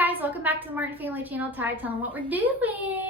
Hi guys, welcome back to the Martin Family channel. Ty, tell them what we're doing.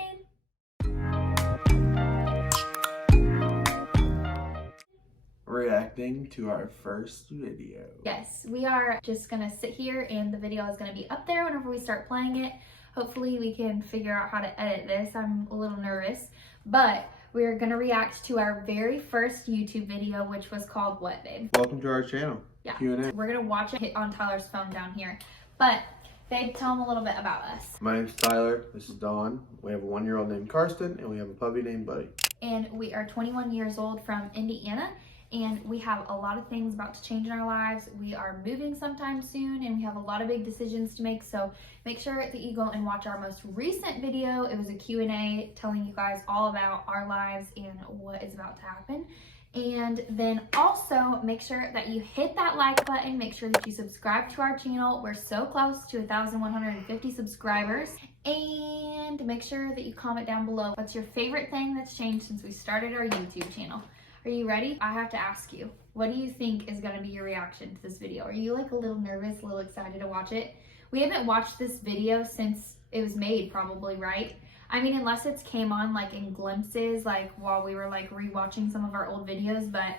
Reacting to our first video. Yes, we are just gonna sit here and the video is gonna be up there whenever we start playing it. Hopefully we can figure out how to edit this. I'm a little nervous, but we're gonna react to our very first YouTube video, which was called what, babe? Welcome to our channel. Yeah. Q&A. We're gonna watch it on Tyler's phone down here. But babe, tell them a little bit about us. My name's Tyler. This is Dawn. We have a 1-year-old named Karsten, and we have a puppy named Buddy. And we are 21 years old from Indiana, and we have a lot of things about to change in our lives. We are moving sometime soon, and we have a lot of big decisions to make, so make sure that you go and watch our most recent video. It was a Q&A telling you guys all about our lives and what is about to happen. And then also make sure that you hit that like button. Make sure that you subscribe to our channel. We're so close to 1,150 subscribers. And make sure that you comment down below what's your favorite thing that's changed since we started our YouTube channel. Are you ready? I have to ask you, what do you think is going to be your reaction to this video? Are you like a little nervous, a little excited to watch it? We haven't watched this video since it was made, probably, right? I mean, unless it's came on like in glimpses, like while we were like rewatching some of our old videos, but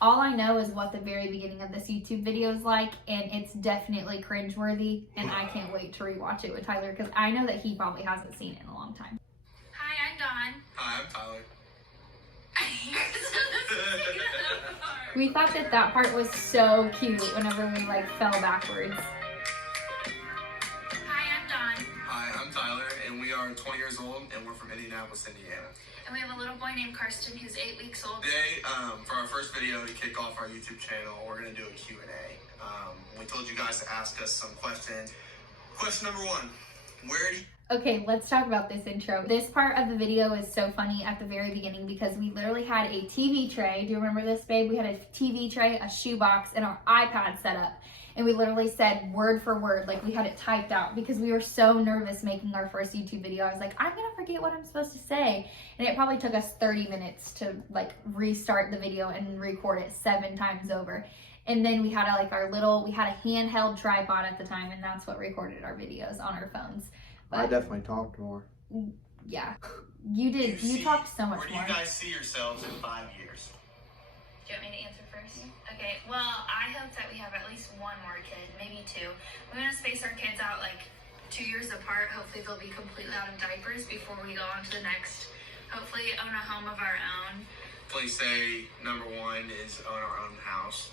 all I know is what the very beginning of this YouTube video is like, and it's definitely cringeworthy, and I can't wait to rewatch it with Tyler because I know that he probably hasn't seen it in a long time. Hi, I'm Dawn. Hi, I'm Tyler. We thought that that part was so cute whenever we like fell backwards. Hi, I'm Dawn. Hi, I'm Tyler, and we are 20 years old, and we're from Indianapolis, Indiana. And we have a little boy named Karsten who's 8 weeks old. Today, for our first video to kick off our YouTube channel, we're going to do a Q&A. We told you guys to ask us some questions. Question number 1, where do you... Okay, let's talk about this intro. This part of the video is so funny at the very beginning because we literally had a TV tray. Do you remember this, babe? We had a TV tray, a shoebox, and our iPad set up. And we literally said word for word, like we had it typed out because we were so nervous making our first YouTube video. I was like, I'm gonna forget what I'm supposed to say. And it probably took us 30 minutes to like restart the video and record it 7 times over. And then we had we had a handheld tripod at the time, and that's what recorded our videos on our phones. But I definitely talked more. yeah, you did. You talked so much more. Where do you guys see yourselves in 5 years? Do you want me to answer first? Okay, well, I hope that we have at least 1 more kid, maybe 2. We're going to space our kids out like 2 years apart. Hopefully they'll be completely out of diapers before we go on to the next. Hopefully own a home of our own. Please say number 1 is own our own house.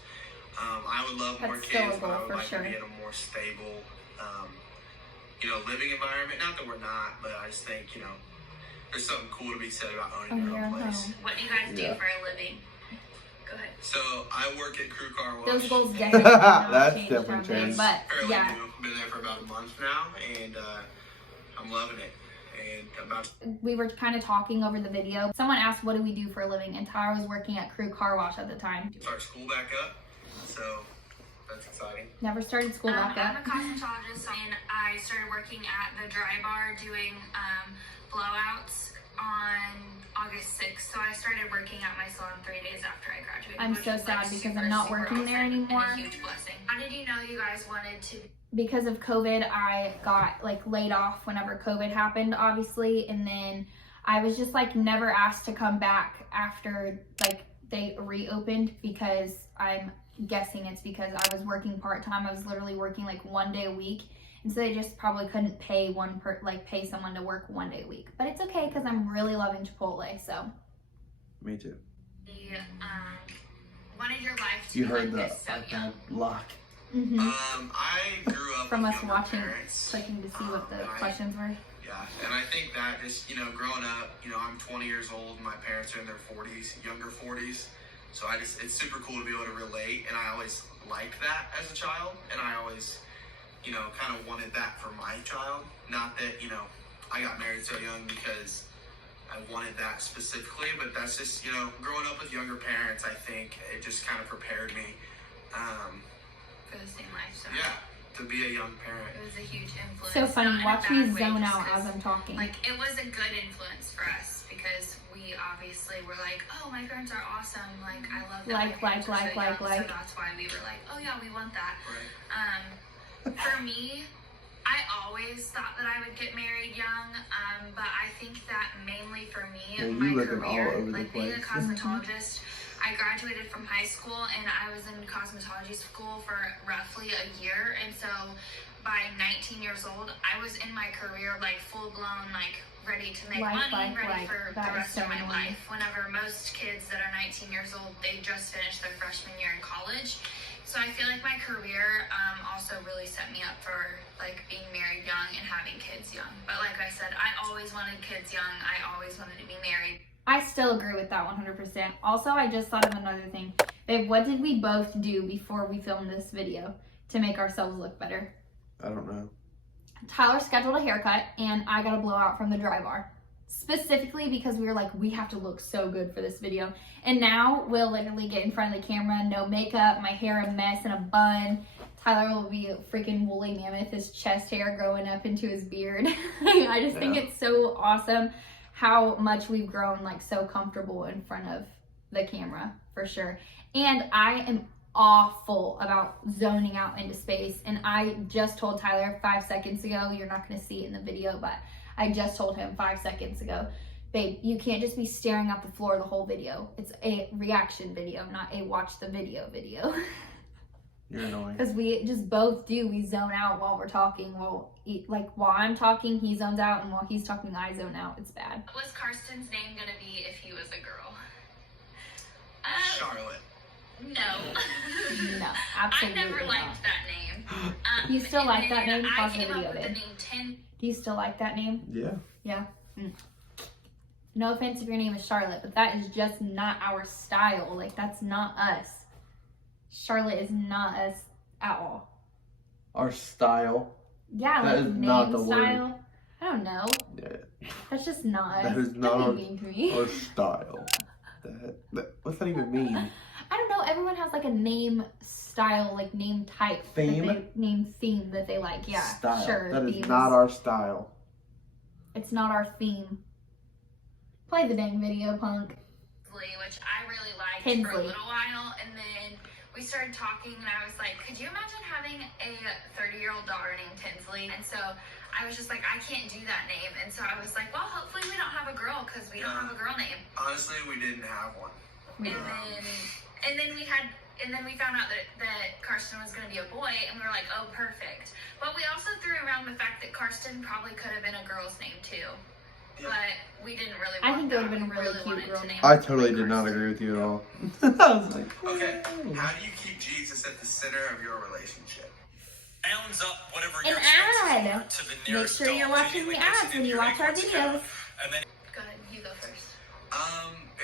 I would love more That's still kids, a but I goal would for like sure. to be in a more stable, living environment. Not that we're not, but I just think, there's something cool to be said about owning your own place. What do you guys do for a living? Go ahead. So I work at Crew Car Wash. Those goals definitely have not That's changed, definitely have they? changed. But Fairly yeah, new. Been there for about a month now, and I'm loving it. And we were kind of talking over the video. Someone asked, what do we do for a living? And Tyler was working at Crew Car Wash at the time. start school back up, so that's exciting. Never started school back I'm a up. cosmetologist, and I started working at the dry bar doing blowouts on August 6th. So I started working at my salon 3 days after I graduated. I'm which so was, sad like, because super, I'm not super working there awesome anymore. And a huge blessing. How did you know you guys wanted to? Because of COVID, I got like laid off whenever COVID happened, obviously. And then I was just like never asked to come back after like they reopened, because I'm guessing it's because I was working part-time. I was literally working like 1 day a week. And so they just probably couldn't pay pay someone to work 1 day a week. But it's okay because I'm really loving Chipotle, so. Me too. You wanted your life to You be heard like the this, so young. lock. Mm-hmm. I grew up From with us younger watching, parents. clicking to see what the questions were. Yeah, and I think that just, growing up, I'm 20 years old, and my parents are in their 40s, younger 40s. So it's super cool to be able to relate, and I always liked that as a child, and I always, kind of wanted that for my child. Not that, I got married so young because I wanted that specifically, but that's just, growing up with younger parents, I think it just kind of prepared me. For the same lifestyle. Yeah, to be a young parent. It was a huge influence. So funny, Not in a watch me bad way, zone just out 'cause, as I'm talking. Like, it was a good influence for us because we obviously were like, oh, my parents are awesome. Like, I love that. Like, my parents were so young, like. So that's why we were like, oh yeah, we want that. Right. For me, I always always thought that I would get married young, but I think that mainly for me, Yeah, you my looking all career, over the like being a place. cosmetologist, I graduated from high school and I was in cosmetology school for roughly a year, and so by 19 years old, I was in my career like full blown, like ready to make money, ready for the rest of my life. Whenever most kids that are 19 years old, they just finished their freshman year in college. So I feel like my career also really set me up for like being married young and having kids young. But like I said, I always wanted kids young. I always wanted to be married. I still agree with that 100%. Also, I just thought of another thing. Babe, what did we both do before we filmed this video to make ourselves look better? I don't know. Tyler scheduled a haircut and I got a blowout from the dry bar. Specifically because we were like, we have to look so good for this video. And now we'll literally get in front of the camera, no makeup, my hair a mess in a bun. Tyler will be a freaking woolly mammoth, his chest hair growing up into his beard. I just think it's so awesome how much we've grown like so comfortable in front of the camera, for sure. And I am awful about zoning out into space, and I just told Tyler 5 seconds ago, you're not going to see it in the video, but I just told him 5 seconds ago, babe, you can't just be staring at the floor the whole video. It's a reaction video, not a watch the video. You're annoying. Because we just both do. We zone out while we're talking. While I'm talking, he zones out, and while he's talking, I zone out. It's bad. What was Karsten's name gonna be if he was a girl? Charlotte. No. No, I absolutely never not. liked that name. You still and like that then name? I Pause the came video, up with the babe. name 10. Do you still like that name? Yeah. Yeah. No offense if your name is Charlotte, but that is just not our style. Like, that's not us. Charlotte is not us at all. Our style. Yeah, That like is name not the word. style. I don't know. Yeah. That's just not us. That is not Don't be mean to me. our style. What's that even mean? I don't know. Everyone has like a name style, like name type. Theme? Name theme that they like. Yeah, Style. sure. That is themes. not our style. It's not our theme. Play the dang video, punk. Which I really liked for a Tinsley. little while, and then we started talking, and I was like, could you imagine having a 30-year-old daughter named Tinsley? And so I was just like, I can't do that name. And so I was like, well, hopefully we don't have a girl, because we don't have a girl name. Honestly, we didn't have one. And then we found out that Karsten was going to be a boy, and we were like, oh, perfect. But we also threw around the fact that Karsten probably could have been a girl's name too. Yeah. But we didn't really I want think it would that. have been a We really cute wanted girl to name. name I him totally like did not Karsten. agree with you at all. I was like, Okay, how do you keep Jesus at the center of your relationship? Rounds up whatever An your expenses ad. are to the Make nearest sure you're dollar, watching the immediately ads puts it when in you your watch our bank videos. account, and then Go ahead, you go first.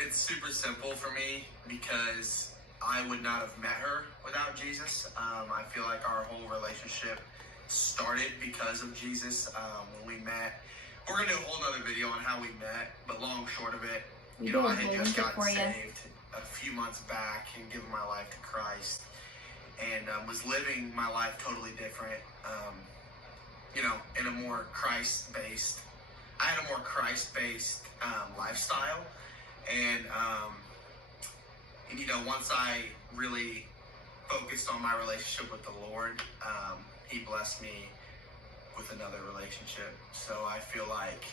It's super simple for me because I would not have met her without Jesus. I feel like our whole relationship started because of Jesus. When we met, we're gonna do a whole nother video on how we met, but long short of it, We I will had link just it gotten for you. saved a few months back and given my life to Christ, and was living my life totally different. In a more Christ-based. I had a more Christ-based lifestyle, and once I really focused on my relationship with the Lord, He blessed me with another relationship. So I feel like,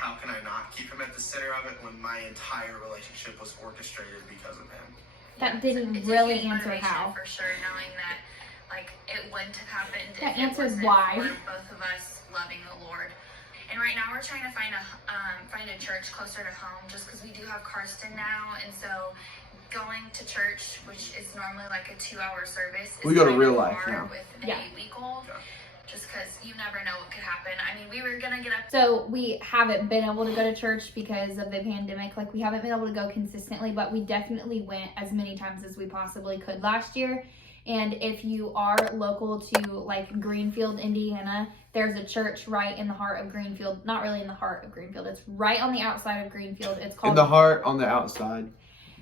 how can I not keep Him at the center of it when my entire relationship was orchestrated because of Him? That It's didn't a really huge answer motivation how. for sure, knowing that it wouldn't have happened That if it answered wasn't why. for both of us loving the Lord. And right now we're trying to find a church closer to home, just because we do have Karsten now, and so going to church, which is normally like a 2-hour service, is We go to kind Real of Life hard now. with an Yeah. 8-week-old. Yeah. Just because you never know what could happen. I mean, we were gonna get up. So we haven't been able to go to church because of the pandemic. Like, we haven't been able to go consistently, but we definitely went as many times as we possibly could last year. And if you are local to like Greenfield, Indiana, there's a church right in the heart of Greenfield. Not really in the heart of Greenfield. It's right on the outside of Greenfield. It's called in the heart, on the outside.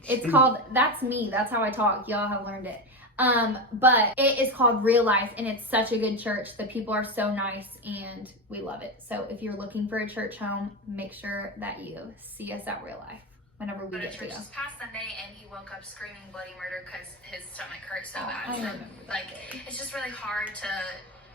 It's called, that's me. That's how I talk. Y'all have learned it. But it is called Real Life, and it's such a good church. The people are so nice, and we love it. So if you're looking for a church home, make sure that you see us at Real Life whenever we Go to get to church go. this past Sunday, and he woke up screaming bloody murder because his stomach hurt so Oh, bad. I So, remember that like, day. it's just really hard to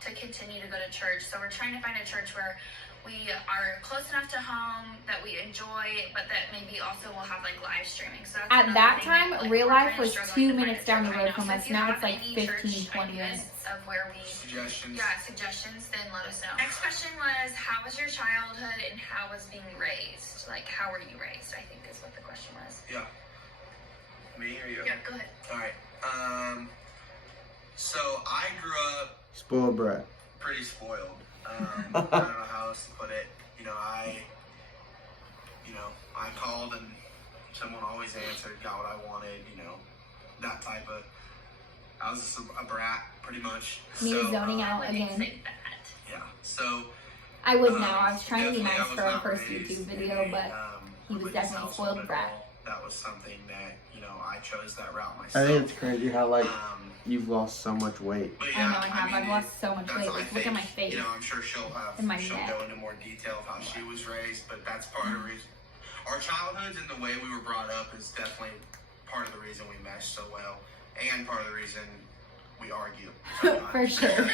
to continue to go to church. So we're trying to find a church where we are close enough to home that we enjoy, but that maybe also will have like live streaming. So that's At that thing time, like, Real we're Life kinda was struggling 2 to find minutes a down the church road right from now. us. So if you Now have it's like any 15, church 20 ideas minutes. of where we Suggestions. suggestions, then let us know. Next question was, how was your childhood and how was being raised? Like, how were you raised, I think is what the question was. Yeah. Me or you? Yeah, go ahead. All right. So I grew up Spoiled brat. pretty spoiled. I don't know how else to put it. I called and someone always answered, got what I wanted, that type of. I was just a brat, pretty much. Me So, zoning I out wouldn't again. say that. Yeah. So. I would now. I was trying to be Definitely, nice I was for our not first raised YouTube in video, a, but he was religious definitely a household spoiled at brat. all. That was something that I chose that route I myself. think it's crazy how you've lost so much weight. But I know I have. I've lost so much that's weight. what I Like, look at my think. face. I'm sure she'll And my she'll neck. go into more detail of how she was raised, but that's part of the reason. Our childhoods and the way we were brought up is definitely part of the reason we mesh so well, and part of the reason we argue. For sure.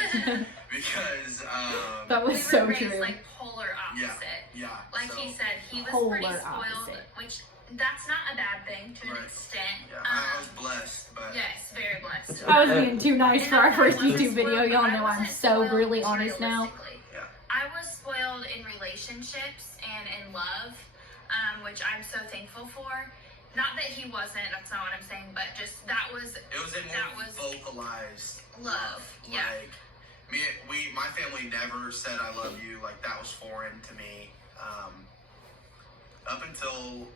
Because That was We so were raised true. like polar opposite. yeah. Like so, he said, he was Polar pretty spoiled, opposite. which that's not a bad thing to an Right. extent. Yeah, I was blessed, but Yes, very blessed. I was being too nice for our And first I wasn't YouTube video. spoiled, Y'all but I know I'm wasn't so spoiled really honest now. materialistically. Yeah. I was spoiled in relationships and in love, which I'm so thankful for. Not that he wasn't, that's not what I'm saying, but just that was it was a that more was vocalized love. Yeah. Like my family never said I love you. Like that was foreign to me. Up until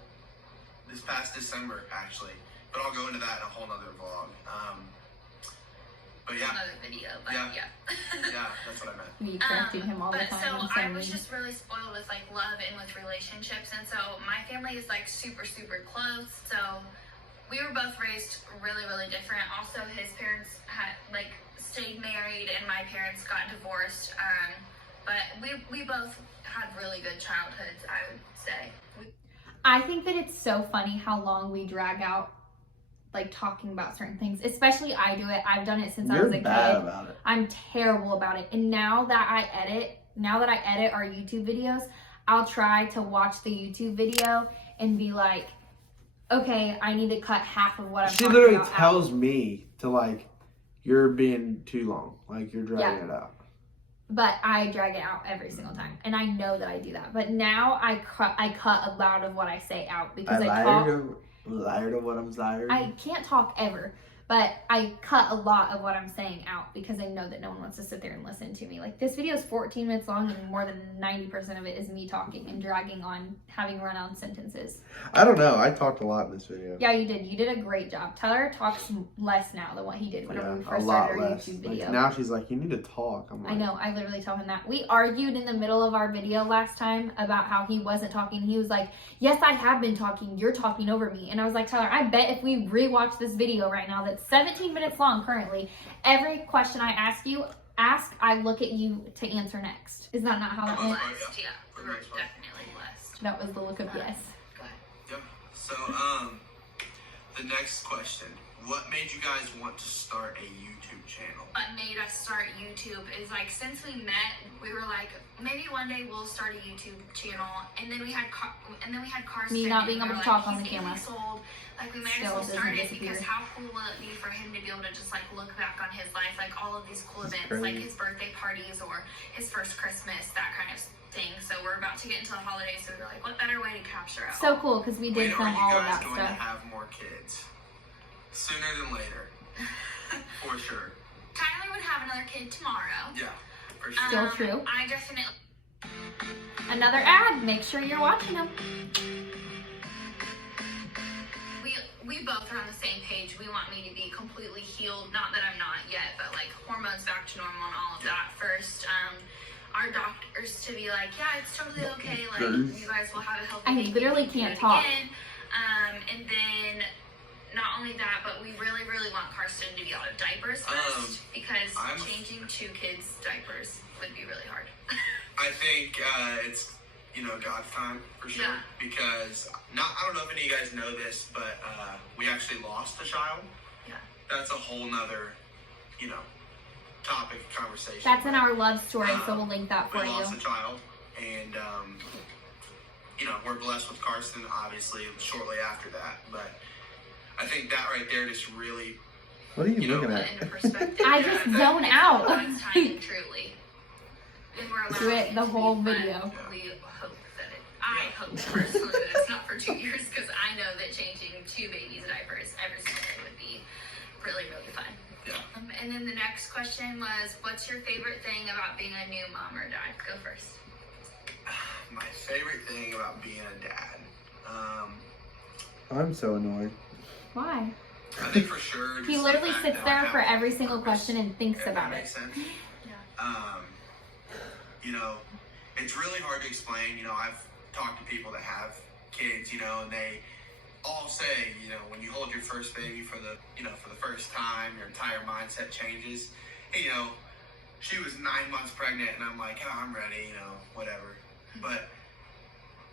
this past December, actually. But I'll go into that in a whole nother vlog. But yeah, Another video, but Yeah. yeah. yeah, that's what I meant. Me correcting him all the But time. so I'm I was mean. just really spoiled with like love and with relationships, and so my family is like super close. So we were both raised really different. Also, his parents had like stayed married, and my parents got divorced. But we both had really good childhoods, I would say. I think that it's so funny how long we drag out like talking about certain things. Especially I do it. I've done it since I was a bad kid. about it. I'm terrible about it. And now that I edit our YouTube videos, I'll try to watch the YouTube video and be like, okay, I need to cut half of what I'm She talking literally about tells out. me to you're being too long. Like you're dragging it out. But I drag it out every single time, and I know that I do that. But now I cut a lot of what I say out because I liar to what I'm desired. I can't talk ever, but I cut a lot of what I'm saying out because I know that no one wants to sit there and listen to me. Like, this video is 14 minutes long, and more than 90% of it is me talking and dragging on, having run-on sentences. I don't know. I talked a lot in this video. Yeah, you did. You did a great job. Tyler talks less now than what he did whenever we a first lot started our less. YouTube video. Now she's like, you need to talk. I'm like, I know. I literally tell him that. We argued in the middle of our video last time about how he wasn't talking. He was like, yes, I have been talking. You're talking over me. And I was like, Tyler, I bet if we rewatch this video right now that's 17 minutes long currently, every question I I look at you to answer next. Is that not how that went? Blessed, yeah. We were definitely blessed. That was the look of yes. Go ahead. Yep. So, the next question. What made you guys want to start a YouTube channel? What made us start YouTube is like, since we met, we were like, maybe one day we'll start a YouTube channel, and then we had Carson. Me not being and we able were to talk like, on the he's camera. 8 years old. Like, we might as Still well doesn't start it disappear. because how cool will it be for him to be able to just like look back on his life, like all of these cool That's events, like crazy. his birthday parties or his first Christmas, that kind of thing. So we're about to get into the holidays, so we were like, what better way to capture it So all? cool, because we did When film are you all of guys that going to stuff. have more kids? Sooner than later. For sure. Tyler would have another kid tomorrow. Yeah, for sure. Still true. I definitely. Another ad. Make sure you're watching them. We both are on the same page. We want me to be completely healed. Not that I'm not yet, but like hormones back to normal and all of that first. Our doctors to be like, yeah, it's totally okay. Like, you guys will have a healthy I baby. literally You can can't do it talk. again. And then not only that, but we really want Karsten to be out of diapers first because changing 2 kids' diapers would be really hard. I think it's God's time for sure. Yeah. Because I don't know if any of you guys know this, but we actually lost a child. Yeah. That's a whole nother, topic of conversation. That's in our love story, so we'll link that for we you. lost a child, and you know, we're blessed with Karsten, obviously, shortly after that. But I think that right there just really, What are you looking Put at? into perspective. I just zone out. God's timing, truly. And we're Do it the whole but video. We hope that I hope personally that it's not for 2 years, because I know that changing 2 babies' diapers every single day would be really, really fun. yeah. And then the next question was, what's your favorite thing about being a new mom or dad? Go first. My favorite thing about being a dad, I'm so annoyed. Why? I think for sure. He just literally the fact sits that I there have for every a single purpose, question and thinks if that about makes it. sense. Yeah. You know, it's really hard to explain. You know, I've talked to people that have kids, you know, and they all say, you know, when you hold your first baby for the, you know, for the first time, your entire mindset changes. And, you know, she was 9 months pregnant, and I'm like, oh, I'm ready, you know, whatever. But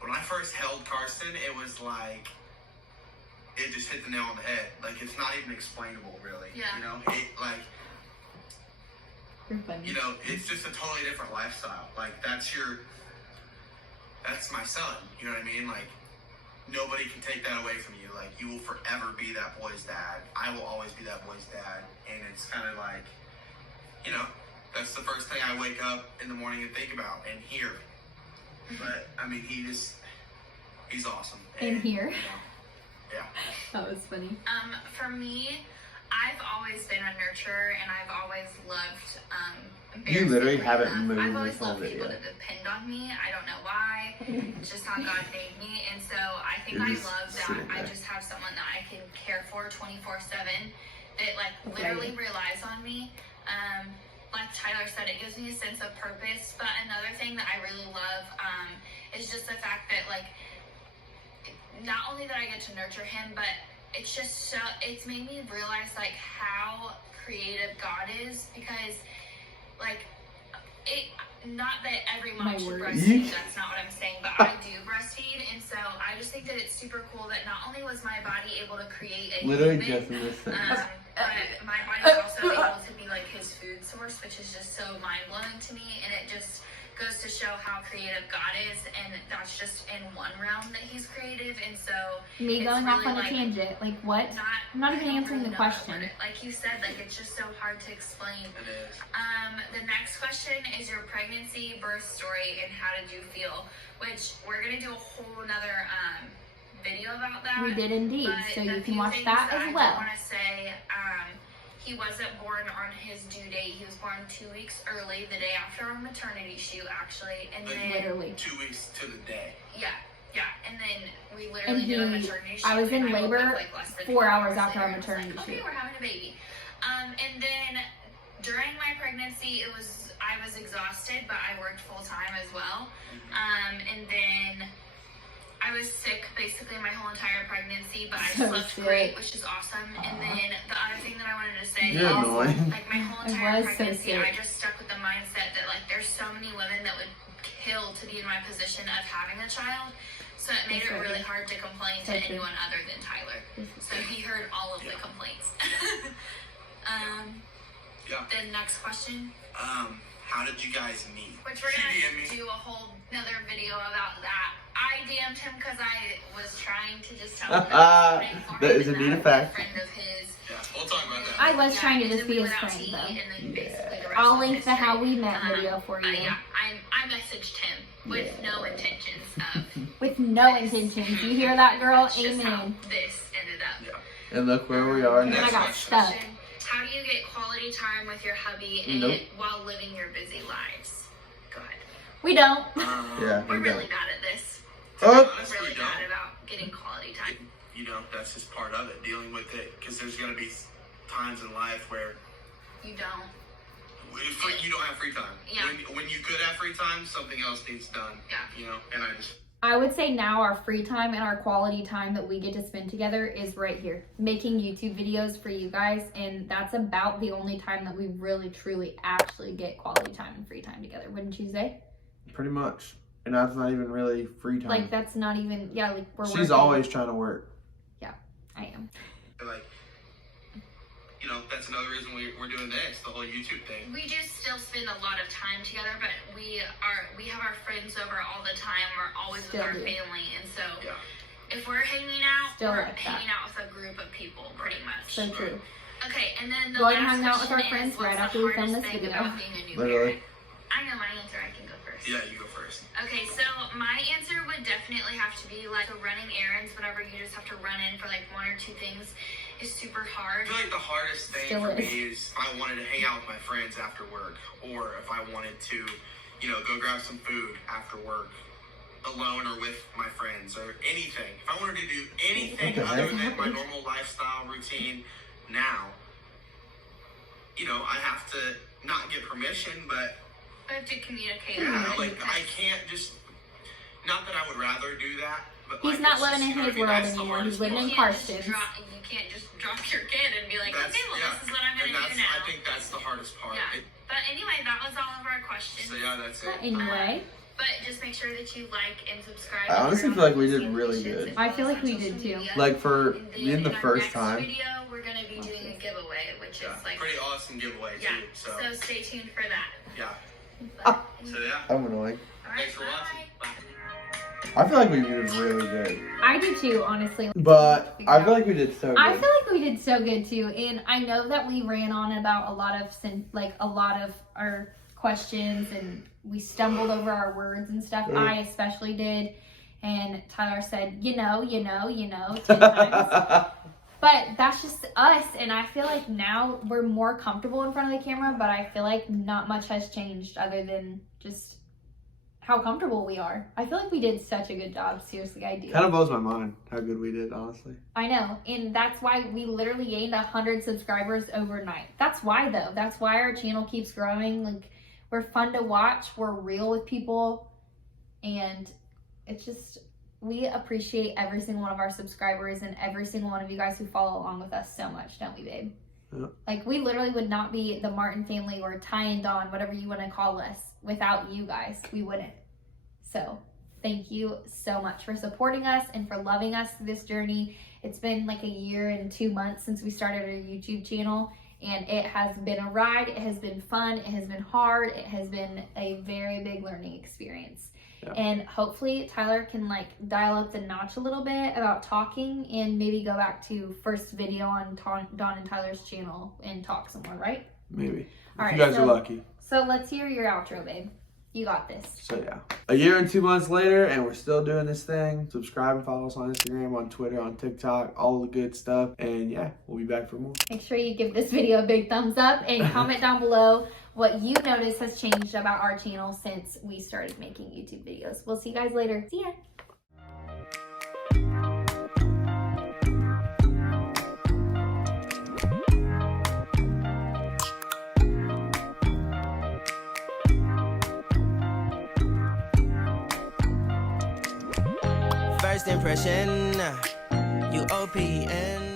when I first held Karsten, it was like, it just hit the nail on the head. Like, it's not even explainable, really. Yeah. You know, it, like, You're funny. you know, it's just a totally different lifestyle. Like, that's my son. You know what I mean? Like, nobody can take that away from you. Like, you will forever be that boy's dad. I will always be that boy's dad. And it's kind of like, you know, that's the first thing I wake up in the morning and think about and hear. But, I mean, he's awesome. In here. You know, yeah. That was funny. For me, I've always been a nurturer, and I've always loved. You literally embarrassingly haven't enough, moved I've always this whole loved people video. to depend on me. I don't know why. It's just how God made me, and so I think You're I just love that sitting I there. just have someone that I can care for 24/7. That like literally relies on me. Like Tyler said, it gives me a sense of purpose. But another thing that I really love is just the fact that like not only that I get to nurture him, but it's just so, it's made me realize like how creative God is, because like it, not that every mom My should word. breastfeed, that's not what I'm saying, but I do breastfeed, and so I just think that it's super cool that not only was my body able to create a Literally human, just in this thing. but my body's also able to be like his food source, which is just so mind-blowing to me, and it just goes to show how creative God is, and that's just in one realm that he's creative. And so Me it's going off really, on a like, tangent. Like, what? I'm not even I don't answering really the know how to question. word it. Like you said, like it's just so hard to explain. It is. The next question is your pregnancy, birth story, and how did you feel? Which we're gonna do a whole another video about that. We did indeed, But so the you can few watch things that I as well. want to say, he wasn't born on his due date. He was born 2 weeks early, the day after our maternity shoot, actually. And Like, then, Literally. 2 weeks to the day. yeah. And then we And literally did a maternity shoot. I was in and woke labor up, like, less than 4 hours later after our and was maternity like, okay, shoot. we're having a baby. And then during my pregnancy, I was exhausted, but I worked full time as well. And then I was sick basically my whole entire pregnancy, but I So slept sick. great, which is awesome. And then the other thing that I wanted to say You're is, annoying. like my whole I entire was so pregnancy, sick. I just stuck with the mindset that like there's so many women that would kill to be in my position of having a child. So it made That's it right. really hard to complain to So true. anyone other than Tyler. So he heard all of the complaints. Yeah. The next question, How did you guys meet? which we're She gonna DM'd me. do a whole another video about that. I DM'd him because I was trying to just tell him that I was praying for That him is a and neat that fact. a friend of his. Yeah, we'll talk about that. I was trying to and just then be we his went out friend, to eat, though. and then basically the rest I'll is link the how history. we met video for you. Yeah, I messaged him with no intentions of. With no intentions. You hear that, girl? That's just how Amen. this ended up. Yeah. And look where we are And then now. I got stuck. Question, how do you get quality time with your hubby and Nope. while living your busy lives? Go ahead. We don't. Yeah, We're we really don't. bad at this. Oh! Honestly, Really we bad don't. about getting quality time. You know, that's just part of it, dealing with it, because there's going to be times in life where You don't. you don't have free time. Yeah. When you could have free time, something else needs done. Yeah. You know, and I just... I would say now our free time and our quality time that we get to spend together is right here. Making YouTube videos for you guys, and that's about the only time that we really, truly, actually get quality time and free time together. Wouldn't you say? Pretty much. And that's not even really free time. Like, that's not even, yeah, like, we're She's working. always trying to work. I am. like, you know, that's another reason we're doing this, the whole YouTube thing. We do still spend a lot of time together, but we have our friends over all the time. We're always with our family, and so if we're hanging out, we're hanging out with a group of people, pretty much. So true. Okay, and then the Going last hang out with our question friends is, right what's after the we film hardest this thing video. about being a new Literally. parent? I know my answer. I can go first. Yeah, you go first. Okay, so my answer would definitely have to be like running errands. Whenever you just have to run in for like 1 or 2 things, is super hard. I feel like the hardest thing for me is if I wanted to hang out with my friends after work, or if I wanted to, you know, go grab some food after work, alone or with my friends, or anything. If I wanted to do anything other than my normal lifestyle routine now, you know, I have to not get permission, but I have to communicate. yeah, like I can't just. Not that I would rather do that, but He's like, not it's living just, in his world anymore. He's living in Karsten's. You can't just drop your kid and be like, okay, well, this is what I'm going to do now. I think that's the hardest part. Yeah. But anyway, that was all of our questions. So yeah, that's it. But anyway. But just make sure that you like and subscribe. I honestly feel like we did really good. I feel like we did too. Like for being the In our first next time. video, we're going to be doing a giveaway, which is like pretty awesome giveaway yeah. too. So stay tuned for that. yeah. But, So yeah. I'm annoying. all right, Thanks for watching. bye. Bye. I feel like we did really good. I do too, honestly. But I feel like we did so good. I feel like we did so good too, and I know that we ran on about a lot of our questions, and we stumbled over our words and stuff. I especially did, and Tyler said, you know, 10 times. But that's just us, and I feel like now we're more comfortable in front of the camera, but I feel like not much has changed other than just how comfortable we are. I feel like we did such a good job. Seriously, I do. Kind of blows my mind how good we did, honestly. I know, and that's why we literally gained 100 subscribers overnight. That's why, though. That's why our channel keeps growing. Like, we're fun to watch. We're real with people, and it's just, we appreciate every single one of our subscribers and every single one of you guys who follow along with us so much, don't we, babe? Yeah. Like, we literally would not be the Martin family or Ty and Dawn, whatever you want to call us, without you guys. We wouldn't. So thank you so much for supporting us and for loving us through this journey. It's been like 1 year and 2 months since we started our YouTube channel, and it has been a ride. It has been fun. It has been hard. It has been a very big learning experience. Yeah. And hopefully Tyler can like dial up the notch a little bit about talking, and maybe go back to first video on Dawn and Tyler's channel and talk some more, right? Maybe. All right, you guys are lucky. So let's hear your outro, babe. You got this. So yeah, 1 year and 2 months later, and we're still doing this thing. Subscribe and follow us on Instagram, on Twitter, on TikTok, all the good stuff. And yeah, we'll be back for more. Make sure you give this video a big thumbs up and comment down below what you noticed has changed about our channel since we started making YouTube videos. We'll see you guys later. See ya. First impression, UOPN.